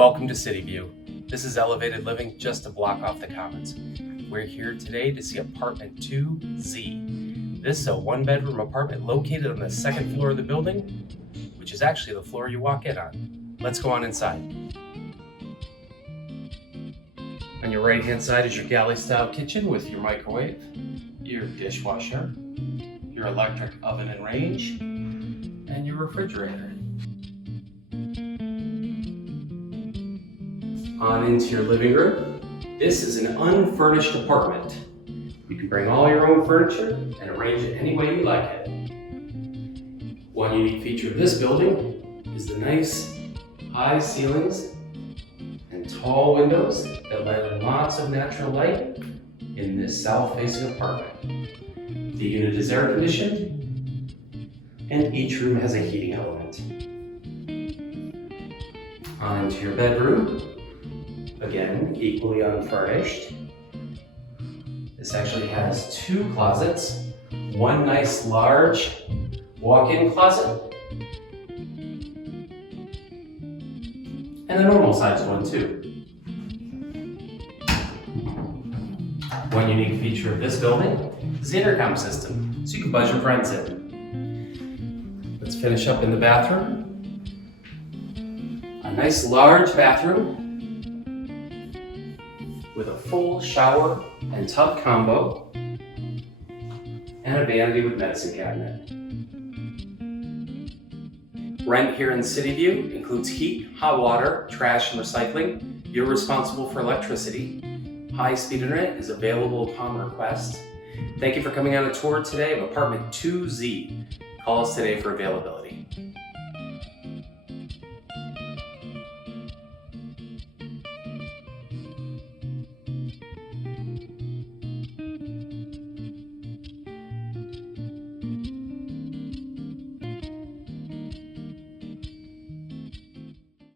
Welcome to Cityview. This is elevated living just a block off the Commons. We're here today to see apartment 2Z. This is a one-bedroom apartment located on the second floor of the building, which is actually the floor you walk in on. Let's go on inside. On your right-hand side is your galley-style kitchen with your microwave, your dishwasher, your electric oven and range, and your refrigerator. On into your living room. This is an unfurnished apartment. You can bring all your own furniture and arrange it any way you like it. One unique feature of this building is the nice high ceilings and tall windows that let in lots of natural light in this south-facing apartment. The unit is air conditioned and each room has a heating element. On into your bedroom. Again, equally unfurnished. This actually has two closets, one nice large walk-in closet, and a normal sized one too. One unique feature of this building is the intercom system, so you can buzz your friends in. Let's finish up in the bathroom. A nice large bathroom with a full shower and tub combo, and a vanity with medicine cabinet. Rent here in Cityview includes heat, hot water, trash, and recycling. You're responsible for electricity. High-speed internet is available upon request. Thank you for coming on a tour today of apartment 2Z. Call us today for availability.